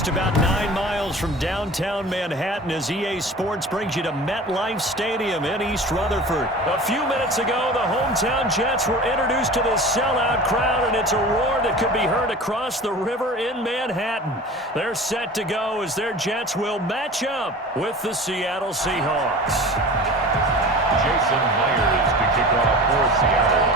just about 9 miles from downtown Manhattan as EA Sports brings you to MetLife Stadium in East Rutherford. A few minutes ago, the hometown Jets were introduced to this sellout crowd, and it's a roar that could be heard across the river in Manhattan. They're set to go as their Jets will match up with the Seattle Seahawks. Jason Myers to kick off for Seattle.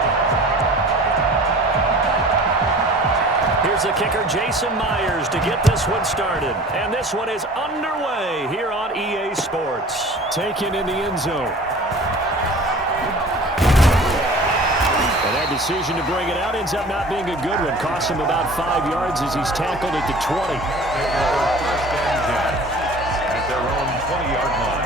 Here's the kicker, Jason Myers, to get this one started. And this one is underway here on EA Sports. Taken in the end zone. And that decision to bring it out ends up not being a good one. Costs him about 5 yards as he's tackled at the 20. First and 10 at their own 20-yard line.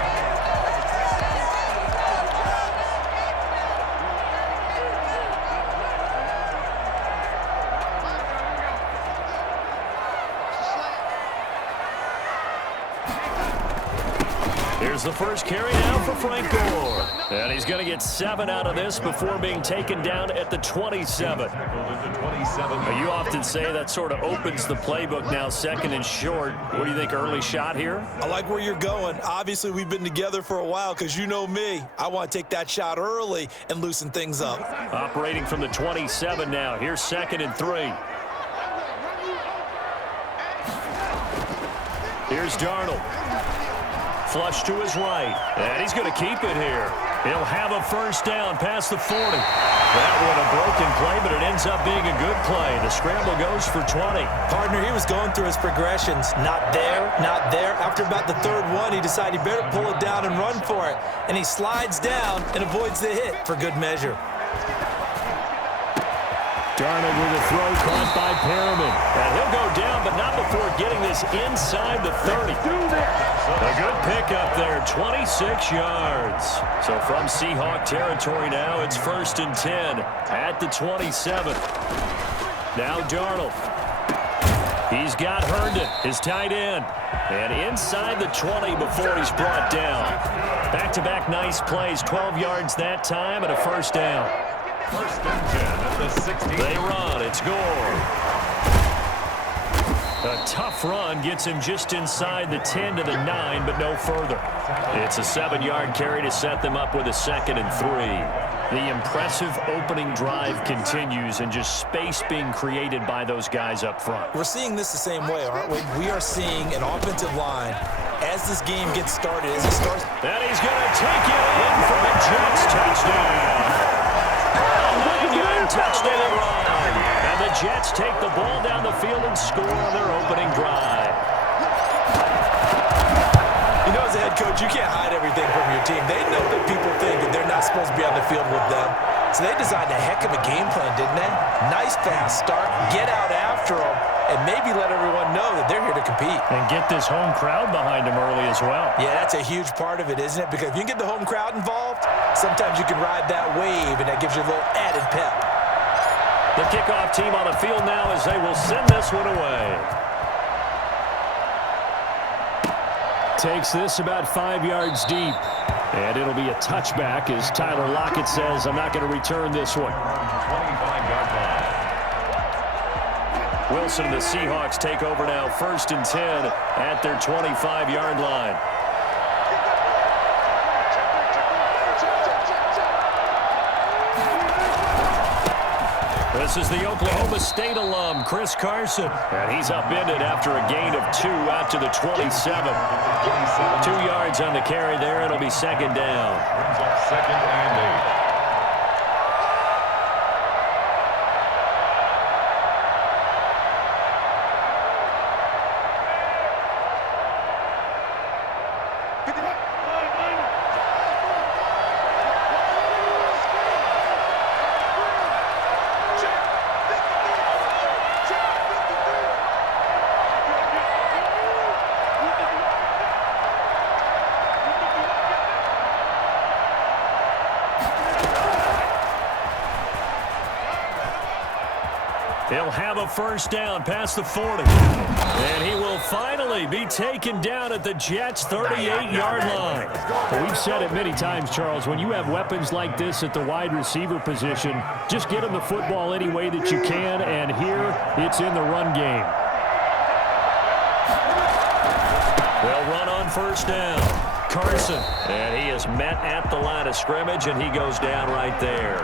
Here's the first carry now for Frank Gore. And he's going to get 7 out of this before being taken down at the 27. You often say that sort of opens the playbook now, second and short. What do you think, early shot here? I like where you're going. Obviously, we've been together for a while because you know me. I want to take that shot early and loosen things up. Operating from the 27 now. Here's 2nd and 3. Here's Darnold. Flush to his right, and he's going to keep it here. He'll have a first down past the 40. That one a broken play, but it ends up being a good play. The scramble goes for 20. Partner, he was going through his progressions. Not there, not there. After about the third one, he decided he better pull it down and run for it. And he slides down and avoids the hit for good measure. Darnold with a throw caught by Perriman. And he'll go down, but not before getting this inside the 30. A good pickup there, 26 yards. So from Seahawk territory now, it's 1st and 10 at the 27. Now Darnold. He's got Herndon, his tight end. And inside the 20 before he's brought down. Back-to-back nice plays, 12 yards that time and a first down. 1st and 10 at the 16. They run. It's Gore. A tough run gets him just inside the 10 to the 9, but no further. It's a 7-yard carry to set them up with a 2nd and 3. The impressive opening drive continues and just space being created by those guys up front. We're seeing this the same way, aren't we? We are seeing an offensive line as this game gets started, as it starts. And he's going to take it in for the Jets touchdown. 9-yard touchdown run. And the Jets take the ball down the field and score on their opening drive. You know, as a head coach, you can't hide everything from your team. They know that people think that they're not supposed to be on the field with them. So they designed a heck of a game plan, didn't they? Nice fast start, get out after them, and maybe let everyone know that they're here to compete. And get this home crowd behind them early as well. Yeah, that's a huge part of it, isn't it? Because if you can get the home crowd involved, sometimes you can ride that wave, and that gives you a little added pep. The kickoff team on the field now as they will send this one away. Takes this about 5 yards deep. And it'll be a touchback as Tyler Lockett says, I'm not going to return this one. 25-yard line. Wilson and the Seahawks take over now, 1st and 10 at their 25-yard line. This is the Oklahoma State alum, Chris Carson. And he's upended after a gain of 2 out to the 27. 2 yards on the carry there. It'll be 2nd down. Brings up 2nd and 8. He'll have a first down past the 40. And he will finally be taken down at the Jets' 38-yard line. Well, we've said it many times, Charles, when you have weapons like this at the wide receiver position, just get them the football any way that you can, and here it's in the run game. They'll run on first down. Carson. And he is met at the line of scrimmage, and he goes down right there.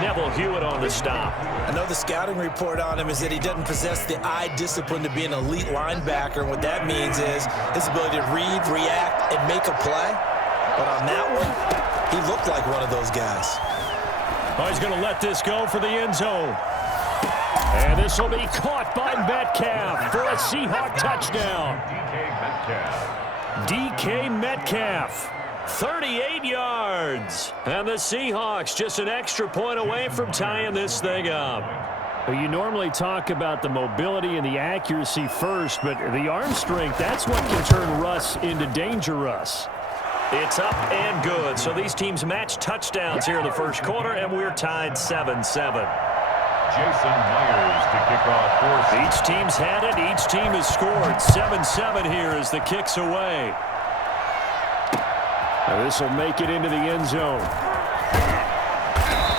Neville Hewitt on the stop. I know the scouting report on him is that he doesn't possess the eye discipline to be an elite linebacker. And what that means is his ability to read, react, and make a play. But on that one, he looked like one of those guys. Oh, he's going to let this go for the end zone. And this will be caught by Metcalf for a Seahawk touchdown. DK Metcalf, 38 yards. And the Seahawks just an extra point away from tying this thing up. Well, you normally talk about the mobility and the accuracy first, but the arm strength, that's what can turn Russ into danger Russ. It's up and good. So these teams match touchdowns here in the first quarter, and we're tied 7-7. Jason Myers to kick off for Each team's had it. Each team has scored. 7-7 here as the kick's away. This will make it into the end zone.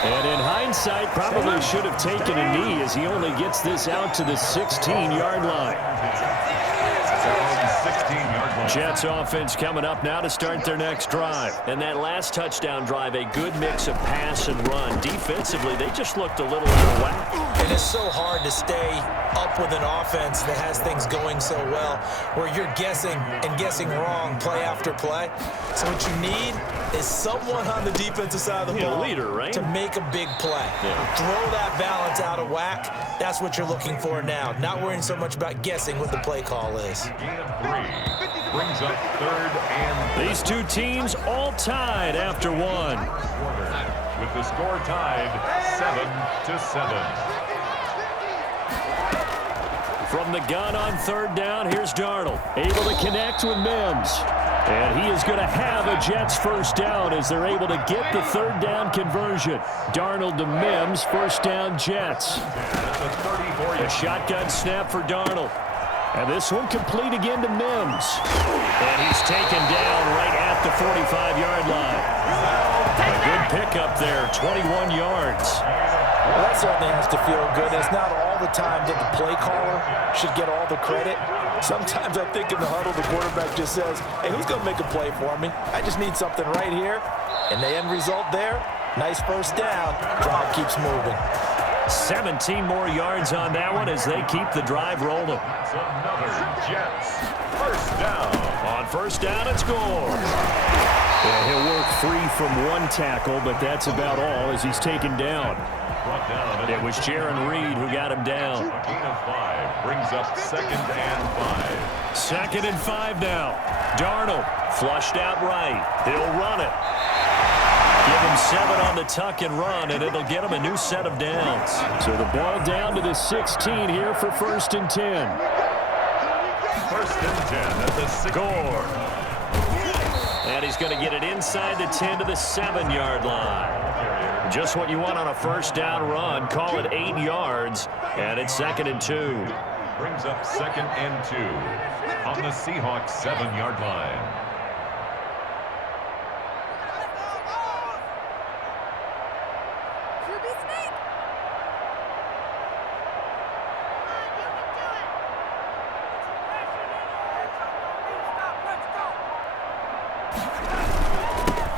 And in hindsight, probably should have taken a knee as he only gets this out to the 16-yard line. 16-yard line. Jets offense coming up now to start their next drive. And that last touchdown drive, a good mix of pass and run. Defensively, they just looked a little out of whack. And it's so hard to stay up with an offense that has things going so well, where you're guessing and guessing wrong play after play. So what you need is someone on the defensive side of the ball leader, right? to make a big play. Yeah. Throw that balance out of whack. That's what you're looking for now. Not worrying so much about guessing what the play call is. Gain of 3. Brings up 3rd and These two teams all tied after one. with the score tied 7-7. From the gun on 3rd down, here's Darnold. Able to connect with Mims. And he is going to have a Jets first down as they're able to get the 3rd down conversion. Darnold to Mims, first down Jets. A shotgun snap for Darnold. And this one complete again to Mims. And he's taken down right at the 45-yard line. A good pickup there, 21 yards. Well, that certainly has to feel good. It's not all the time that the play caller should get all the credit. Sometimes I think in the huddle, the quarterback just says, hey, who's going to make a play for me? I just need something right here. And the end result there, nice first down. Drive keeps moving. 17 more yards on that one as they keep the drive rolling. It's another Jets first down. On first down, it's Gore. Yeah, he'll work free from one tackle, but that's about all as he's taken down. Brought down. It was Jaron Reed who got him down. A gain of 5 brings up 2nd and 5. 2nd and 5 now. Darnold flushed out right. He'll run it. Give him 7 on the tuck and run, and it'll get him a new set of downs. So the ball down to the 16 here for 1st and 10. 1st and 10 at the 6. Gore. And he's going to get it inside the 10 to the 7-yard line. Just what you want on a first down run. Call it 8 yards, and it's 2nd and 2. Brings up 2nd and 2 on the Seahawks 7-yard line.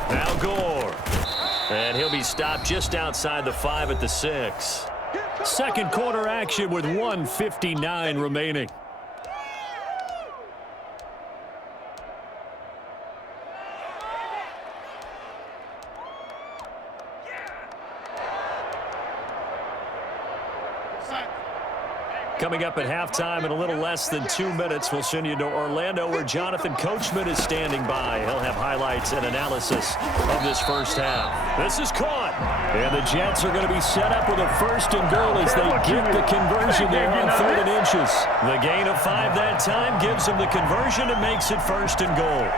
Now Gore. And he'll be stopped just outside the 5 at the 6. Second quarter action with 1:59 remaining. Coming up at halftime in a little less than 2 minutes, we'll send you to Orlando where Jonathan Coachman is standing by. He'll have highlights and analysis of this first half. This is caught. And the Jets are going to be set up with a 1st and goal as they get the conversion there on 3rd and inches. The gain of 5 that time gives them the conversion and makes it 1st and goal.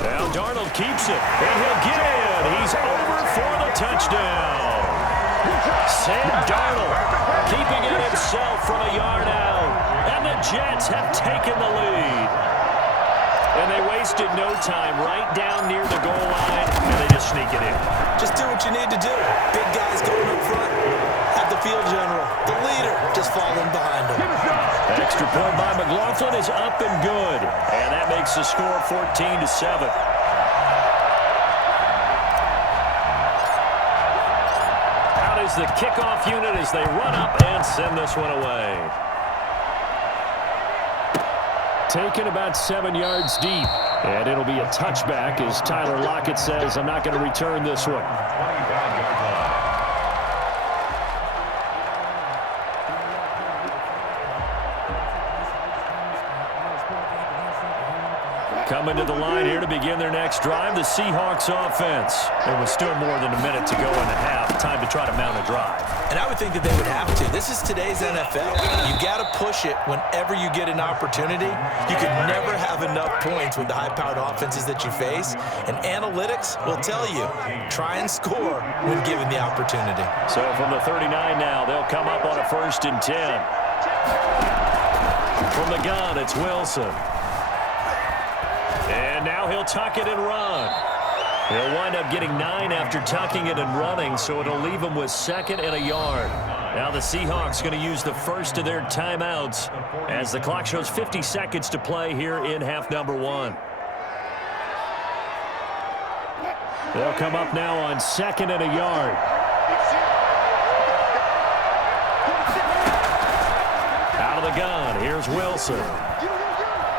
Now Darnold keeps it, and he'll get in. He's over for the touchdown. Sam Darnold himself from a yard out. And the Jets have taken the lead. And they wasted no time right down near the goal line, and they just sneak it in. Just do what you need to do. Big guys going up front. Have the field general, the leader, just falling behind him. Extra point by McLaughlin is up and good. And that makes the score 14-7. Out is the kickoff unit as they run up and send this one away. Taken about 7 yards deep. And it'll be a touchback as Tyler Lockett says, I'm not going to return this one. 25-yard line. Coming to the line here to begin their next drive, the Seahawks offense. There was still more than a minute to go in the half. Time to try to mount a drive. And I would think that they would have to. This is today's NFL. You got to push it whenever you get an opportunity. You can never have enough points with the high-powered offenses that you face. And analytics will tell you, try and score when given the opportunity. So from the 39 now, they'll come up on a 1st and 10. From the gun, it's Wilson. And now he'll tuck it and run. He'll wind up getting 9 after tucking it and running, so it'll leave him with 2nd and a yard. Now the Seahawks going to use the first of their timeouts as the clock shows 50 seconds to play here in half number 1. They'll come up now on 2nd and a yard. Out of the gun, here's Wilson.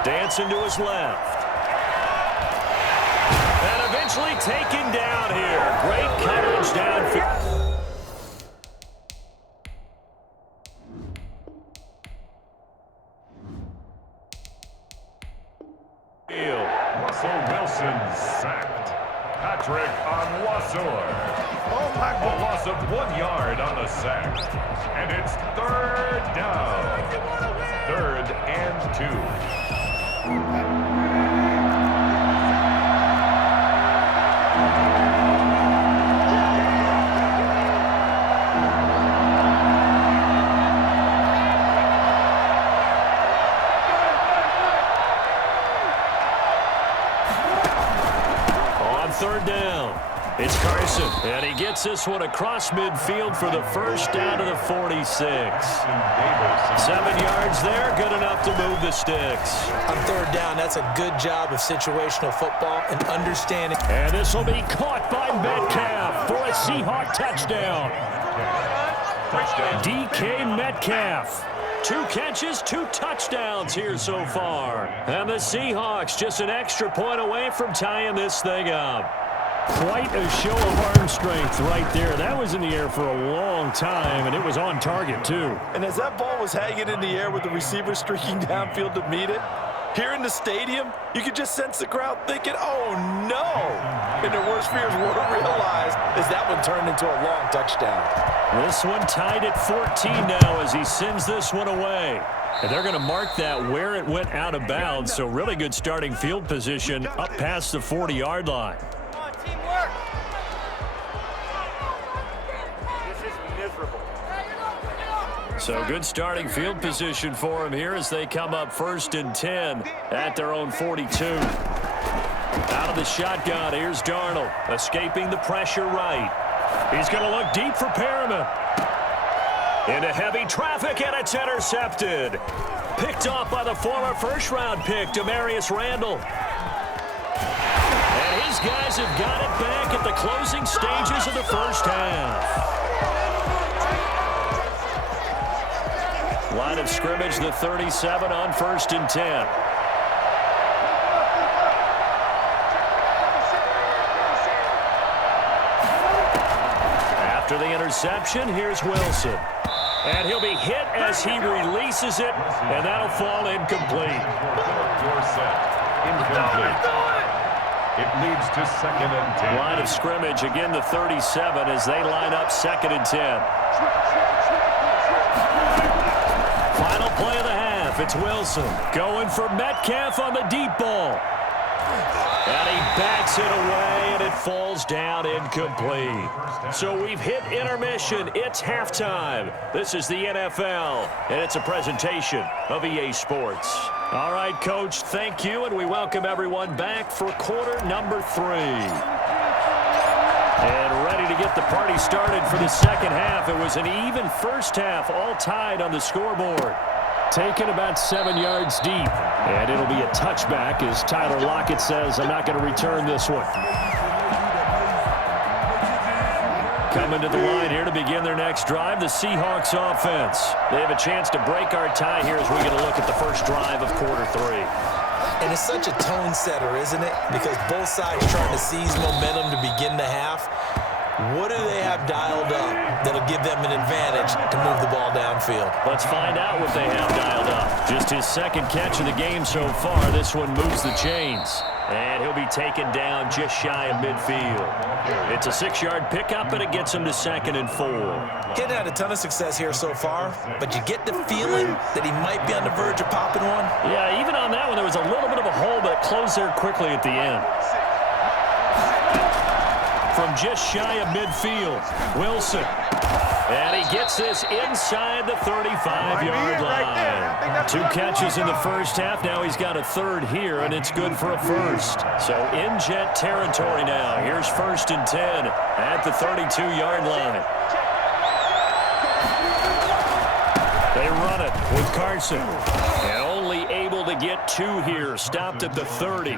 Dancing to his left. And eventually taken down here. Great coverage downfield. Russell Wilson sacked. Patrick Onwuasor. A loss of 1 yard on the sack. And it's 3rd down. 3rd and 2. Third down. It's Carson, and he gets this one across midfield for the first down to the 46. 7 yards there, good enough to move the sticks. On 3rd down, that's a good job of situational football and understanding. And this will be caught by Metcalf for a Seahawk touchdown. DK Metcalf. 2 catches, 2 touchdowns here so far. And the Seahawks just an extra point away from tying this thing up. Quite a show of arm strength right there. That was in the air for a long time, and it was on target, too. And as that ball was hanging in the air with the receiver streaking downfield to meet it, here in the stadium, you could just sense the crowd thinking, oh, no. And their worst fears weren't realized as that one turned into a long touchdown. This one tied at 14 now as he sends this one away. And they're going to mark that where it went out of bounds, so really good starting field position up past the 40-yard line. Come on, teamwork. This is miserable. So good starting field position for him here as they come up 1st and 10 at their own 42. Out of the shotgun, here's Darnold, escaping the pressure right. He's going to look deep for Perriman. Into heavy traffic, and it's intercepted. Picked off by the former first-round pick, Demarius Randall. And his guys have got it back at the closing stages of the first half. Line of scrimmage, the 37 on 1st and 10. After the interception, here's Wilson. And he'll be hit as he releases it, and that'll fall incomplete. Your set. Incomplete. It leads to 2nd and 10. Line of scrimmage, again the 37 as they line up 2nd and 10. Final play of the half. It's Wilson going for Metcalf on the deep ball. And he backs it away, and it falls down incomplete. So we've hit intermission. It's halftime. This is the NFL, and it's a presentation of EA Sports. All right, Coach, thank you, and we welcome everyone back for quarter number 3. And ready to get the party started for the second half. It was an even first half, all tied on the scoreboard. Taken about 7 yards deep. And it'll be a touchback as Tyler Lockett says, I'm not going to return this one. Coming to the line here to begin their next drive, the Seahawks offense. They have a chance to break our tie here as we get a look at the first drive of quarter 3. And it's such a tone setter, isn't it? Because both sides trying to seize momentum to begin the half. What do they have dialed up that'll give them an advantage to move the ball downfield? Let's find out what they have dialed up. Just his second catch of the game so far. This one moves the chains. And he'll be taken down just shy of midfield. It's a 6-yard pickup, and it gets him to 2nd and 4. He hadn't had a ton of success here so far, but you get the feeling that he might be on the verge of popping one. Yeah, even on that one, there was a little bit of a hole, but it closed there quickly at the end. From just shy of midfield, Wilson. And he gets this inside the 35-yard line. 2 catches in the first half. Now he's got a 3rd here, and it's good for a first. So in jet territory now. Here's 1st and 10 at the 32-yard line. They run it with Carson. And only able to get 2 here. Stopped at the 30.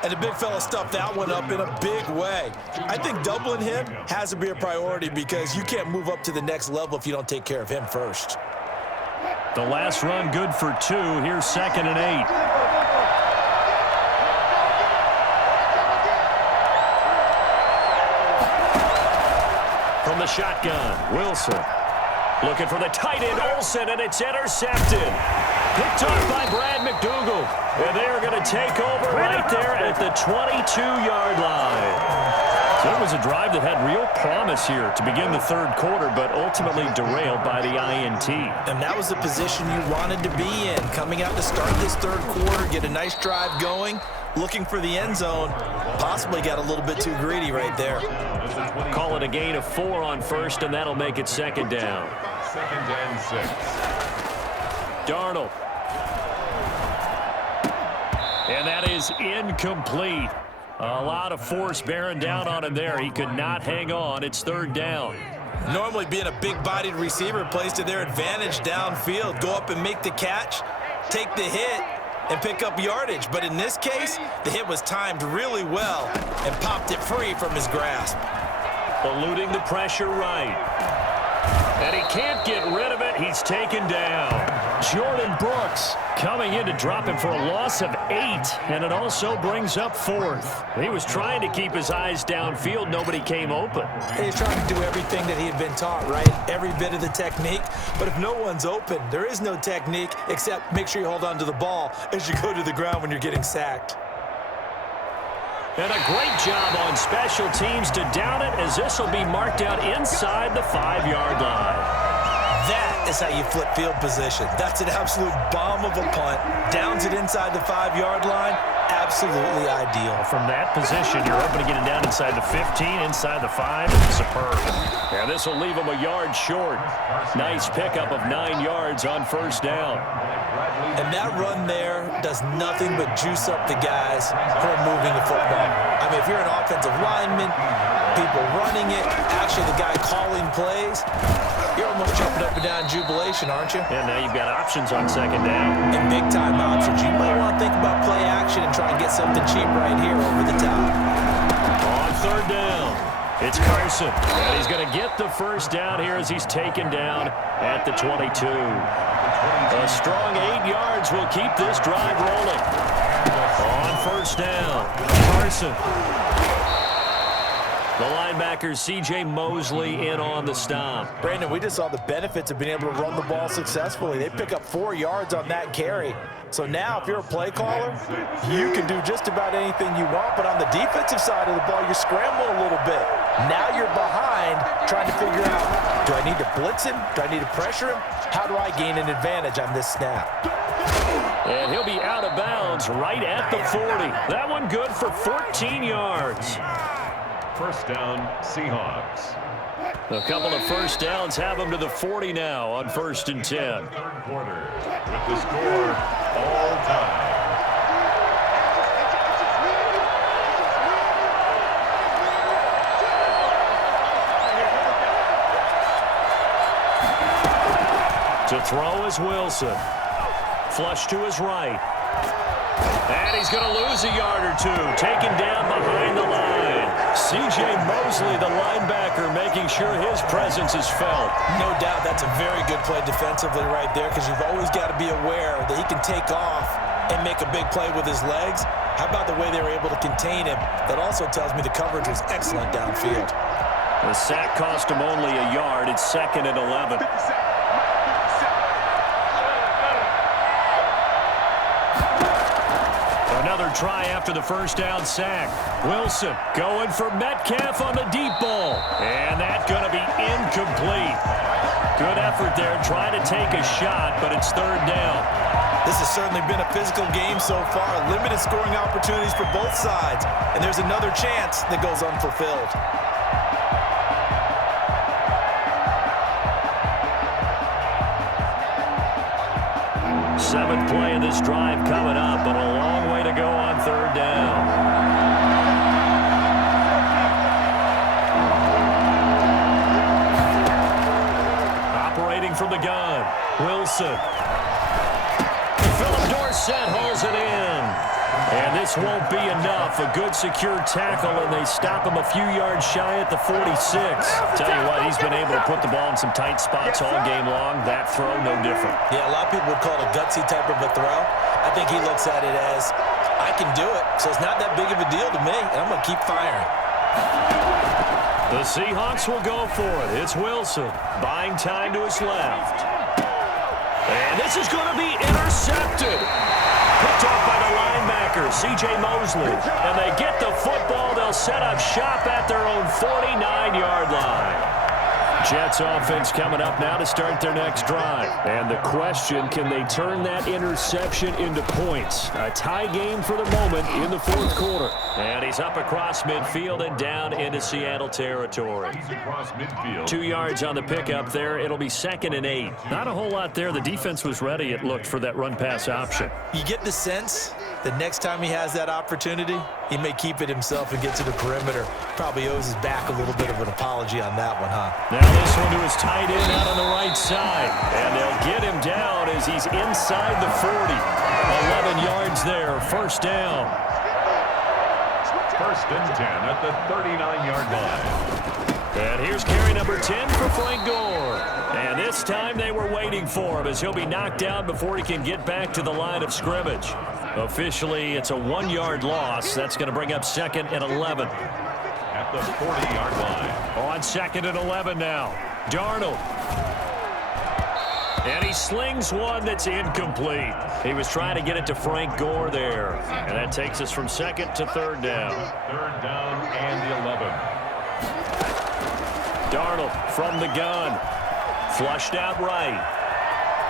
And the big fella stuffed that one up in a big way. I think doubling him has to be a priority because you can't move up to the next level if you don't take care of him first. The last run good for 2. Here's 2nd and 8. From the shotgun, Wilson. Looking for the tight end, Olsen, and it's intercepted. Picked off by Brad McDougal. And they are going to take over right there at the 22-yard line. So it was a drive that had real promise here to begin the 3rd quarter, but ultimately derailed by the INT. And that was the position you wanted to be in. Coming out to start this 3rd quarter, get a nice drive going, looking for the end zone. Possibly got a little bit too greedy right there. Call it a gain of 4 on 1st, and that'll make it 2nd down. 2nd and 6. Darnold. And that is incomplete. A lot of force bearing down on him there. He could not hang on. It's 3rd down. Normally being a big-bodied receiver plays to their advantage downfield. Go up and make the catch, take the hit, and pick up yardage. But in this case, the hit was timed really well and popped it free from his grasp. Eluding the pressure right. And he can't get rid of it. He's taken down. Jordan Brooks coming in to drop him for a loss of 8, and it also brings up 4th. He was trying to keep his eyes downfield. Nobody came open. He's trying to do everything that he had been taught, right? Every bit of the technique. But if no one's open, there is no technique except make sure you hold on to the ball as you go to the ground when you're getting sacked. And a great job on special teams to down it, as this will be marked out inside the 5-yard line. That is how you flip field position. That's an absolute bomb of a punt. Downs it inside the 5-yard line. Absolutely ideal. From that position, you're hoping to get it down inside the 15, inside the 5. Superb. And this will leave him a yard short. Nice pickup of 9 yards on 1st down. And that run there does nothing but juice up the guys who are moving the football. I mean, if you're an offensive lineman, people running it, actually the guy calling plays, you're almost jumping up and down in jubilation, aren't you? And now you've got options on 2nd down. And big-time options. You might want to think about play action and try and get something cheap right here over the top. On 3rd down, it's Carson. And he's going to get the 1st down here as he's taken down at the 22. A strong 8 yards will keep this drive rolling. On 1st down, Carson. The linebacker, C.J. Mosley, in on the stop. Brandon, we just saw the benefits of being able to run the ball successfully. They pick up 4 yards on that carry. So now, if you're a play caller, you can do just about anything you want. But on the defensive side of the ball, you're scrambling a little bit. Now you're behind, trying to figure out, do I need to blitz him? Do I need to pressure him? How do I gain an advantage on this snap? And he'll be out of bounds right at the 40. That one good for 14 yards. First down, Seahawks. A couple of first downs have them to the 40 now on 1st and 10. Third quarter with the score all time. To throw is Wilson. Flush to his right. And he's going to lose a yard or two. Taken down behind the line. C.J. Mosley, the linebacker, making sure his presence is felt. No doubt that's a very good play defensively right there, because you've always got to be aware that he can take off and make a big play with his legs. How about the way they were able to contain him? That also tells me the coverage was excellent downfield. The sack cost him only a yard. It's 2nd and 11. Another try after the first down sack. Wilson going for Metcalf on the deep ball. And that's going to be incomplete. Good effort there trying to take a shot, but it's 3rd down. This has certainly been a physical game so far. Limited scoring opportunities for both sides. And there's another chance that goes unfulfilled. Seventh play of this drive coming up, but a long way to go on 3rd down. Operating from the gun, Wilson. Philip Dorsett holds it in. And this won't be enough. A good secure tackle, and they stop him a few yards shy at the 46. Tell you what, he's been able to put the ball in some tight spots all game long. That throw, no different. Yeah, a lot of people would call it a gutsy type of a throw. I think he looks at it as, I can do it, so it's not that big of a deal to me, and I'm going to keep firing. The Seahawks will go for it. It's Wilson, buying time to his left. And this is going to be intercepted. Picked off by the linebacker, C.J. Mosley. And they get the football. They'll set up shop at their own 49-yard line. Jets offense coming up now to start their next drive. And the question, can they turn that interception into points? A tie game for the moment in the 4th quarter. And he's up across midfield and down into Seattle territory. Across midfield. 2 yards on the pickup there. It'll be 2nd and 8. Not a whole lot there. The defense was ready, it looked, for that run-pass option. You get the sense that next time he has that opportunity, he may keep it himself and get to the perimeter. Probably owes his back a little bit of an apology on that one, huh? Now this one to his tight end out on the right side. And they'll get him down as he's inside the 40. 11 yards there, 1st down. 1st and 10 at the 39-yard line. And here's carry number 10 for Frank Gore. And this time they were waiting for him as he'll be knocked down before he can get back to the line of scrimmage. Officially, it's a 1-yard loss. That's going to bring up 2nd and 11. At the 40-yard line. On 2nd and 11 now. Darnold. And he slings one that's incomplete. He was trying to get it to Frank Gore there. And that takes us from 2nd to 3rd down. 3rd down and 11. Darnold from the gun. Flushed out right.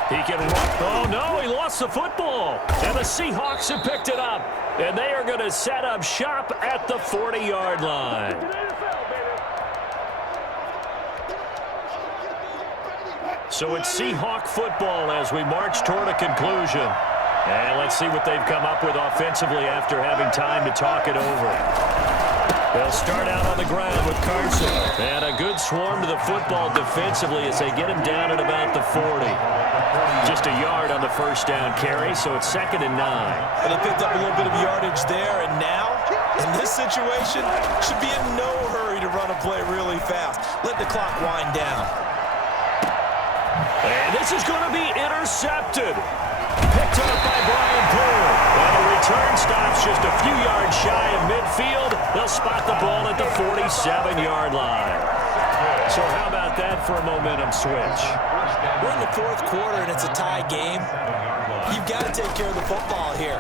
He can run. Oh, no, he lost the football. And the Seahawks have picked it up. And they are going to set up shop at the 40-yard line. So it's Seahawk football as we march toward a conclusion. And let's see what they've come up with offensively after having time to talk it over. They'll start out on the ground with Carson. And a good swarm to the football defensively as they get him down at about the 40. Just a yard on the 1st down carry, so it's 2nd and 9. And they picked up a little bit of yardage there, and now, in this situation, should be in no hurry to run a play really fast. Let the clock wind down. And this is going to be intercepted. Picked up by Brian Poole. And the return stops just a few yards shy of midfield. They'll spot the ball at the 47-yard line. So how about that for a momentum switch? We're in the 4th quarter, and it's a tie game. You've got to take care of the football here.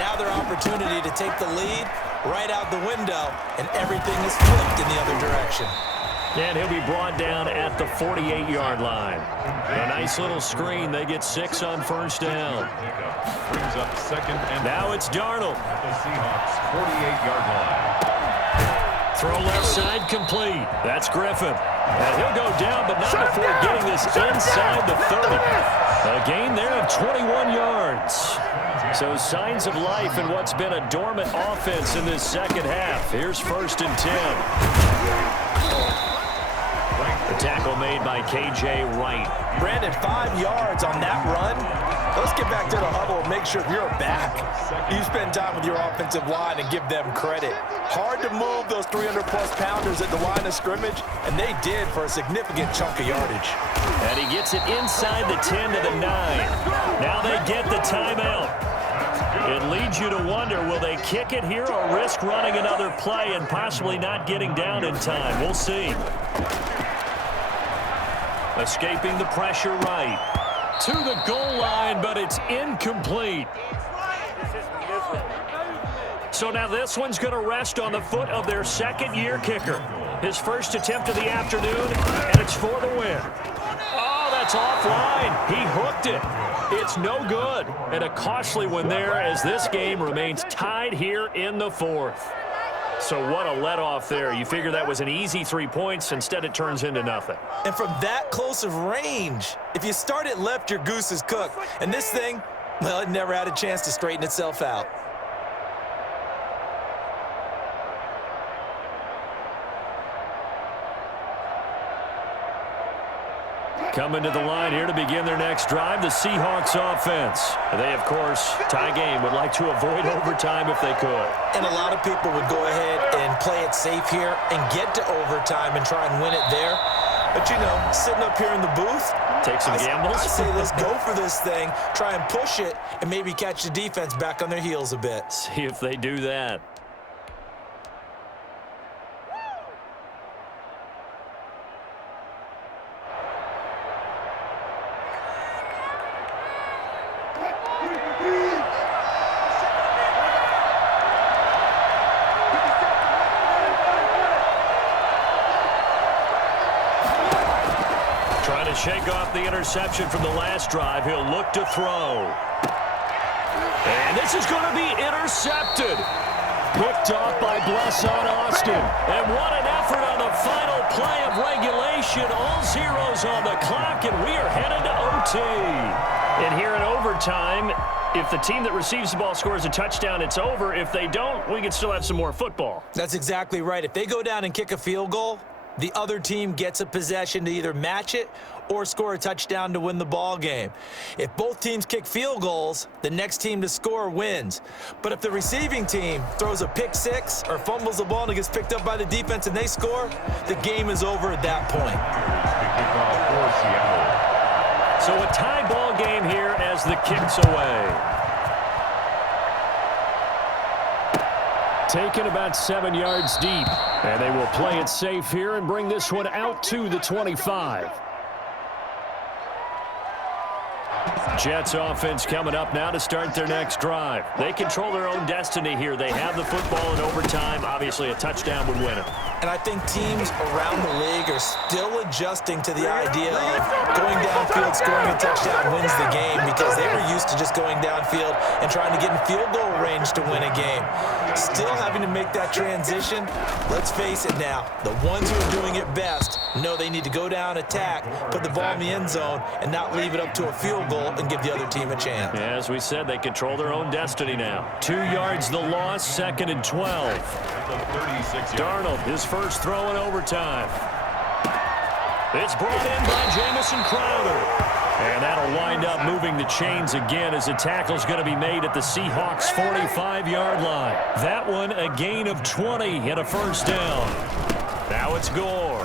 Now their opportunity to take the lead right out the window, and everything is flipped in the other direction. And he'll be brought down at the 48-yard line. A nice little screen. They get 6 on first down. Brings up second and now it's Darnold. at the Seahawks 48-yard line. Throw left side complete. That's Griffin. And he'll go down, but not before getting this inside the 30. A gain there of 21 yards. So signs of life in what's been a dormant offense in this second half. Here's 1st and 10. The tackle made by K.J. Wright. Brandon, 5 yards on that run. Let's get back to the huddle and make sure if you're back, you spend time with your offensive line and give them credit. Hard to move those 300-plus pounders at the line of scrimmage, and they did for a significant chunk of yardage. And he gets it inside the 10 to the 9. Now they get the timeout. It leads you to wonder, will they kick it here or risk running another play and possibly not getting down in time? We'll see. Escaping the pressure right. To the goal line, but it's incomplete. So now this one's going to rest on the foot of their second-year kicker. His first attempt of the afternoon, and it's for the win. Oh, that's offline. He hooked it. It's no good. And a costly one there as this game remains tied here in the 4th. So what a let-off there. You figure that was an easy 3 points. Instead, it turns into nothing. And from that close of range, if you start it left, your goose is cooked. And this thing, well, it never had a chance to straighten itself out. Coming to the line here to begin their next drive, the Seahawks offense. They, of course, tie game, would like to avoid overtime if they could. And a lot of people would go ahead and play it safe here and get to overtime and try and win it there. But, you know, sitting up here in the booth, take some gambles. I say let's go for this thing, try and push it, and maybe catch the defense back on their heels a bit. See if they do that. Shake off the interception from the last drive. He'll look to throw. And this is going to be intercepted. Picked off by Blesson Austin. And what an effort on the final play of regulation. All zeros on the clock, and we are headed to OT. And here in overtime, if the team that receives the ball scores a touchdown, it's over. If they don't, we can still have some more football. That's exactly right. If they go down and kick a field goal, the other team gets a possession to either match it or score a touchdown to win the ball game. If both teams kick field goals, the next team to score wins. But if the receiving team throws a pick six or fumbles the ball and it gets picked up by the defense and they score, the game is over at that point. So a tie ball game here as the kick's away. Taken about 7 yards deep. And they will play it safe here and bring this one out to the 25. Jets offense coming up now to start their next drive. They control their own destiny here. They have the football in overtime. Obviously, a touchdown would win it. And I think teams around the league are still adjusting to the idea of going downfield, scoring a touchdown wins the game, because they were used to just going downfield and trying to get in field goal range to win a game. Still having to make that transition. Let's face it now, the ones who are doing it best know they need to go down, attack, put the ball in the end zone, and not leave it up to a field goal and give the other team a chance. Yeah, as we said, they control their own destiny now. 2 yards the loss, 2nd and 12. Darnold, his first throw in overtime. It's brought in by Jamison Crowder. And that'll wind up moving the chains again as the tackle's going to be made at the Seahawks 45-yard line. That one a gain of 20 and a first down. Now it's Gore.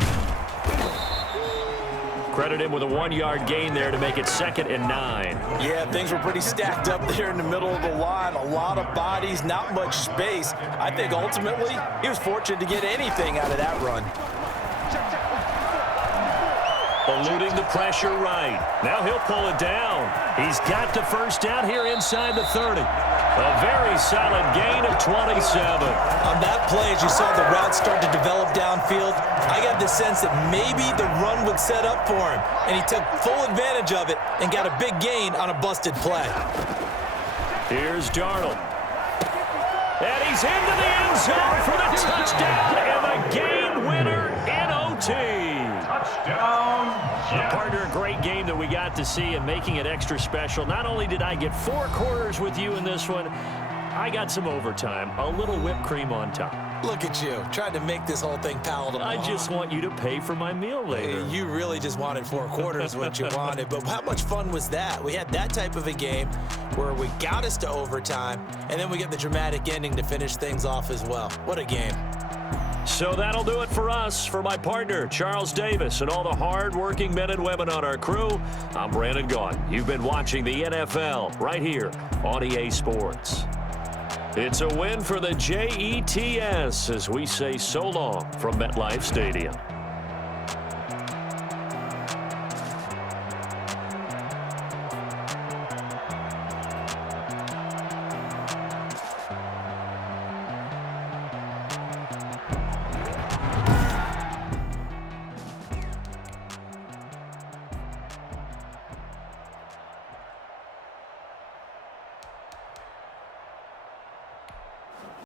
Credit him with a 1-yard gain there to make it 2nd and 9. Yeah, things were pretty stacked up there in the middle of the line. A lot of bodies, not much space. I think ultimately he was fortunate to get anything out of that run. eluding the pressure right. Now he'll pull it down. He's got the first down here inside the 30. A very solid gain of 27. On that play, as you saw the route start to develop downfield, I got the sense that maybe the run would set up for him, and he took full advantage of it and got a big gain on a busted play. Here's Darnold. And he's into the end zone for the touchdown and the game winner in OT. Touchdown, Jets. Partner, a great game that we got to see and making it extra special. Not only did I get 4 quarters with you in this one, I got some overtime, a little whipped cream on top. Look at you, trying to make this whole thing palatable. I just want you to pay for my meal later. You really just wanted 4 quarters what you wanted, but how much fun was that? We had that type of a game where we got us to overtime, and then we get the dramatic ending to finish things off as well. What a game. So that'll do it for us. For my partner, Charles Davis, and all the hard-working men and women on our crew, I'm Brandon Gaudin. You've been watching the NFL right here on EA Sports. It's a win for the Jets as we say so long from MetLife Stadium.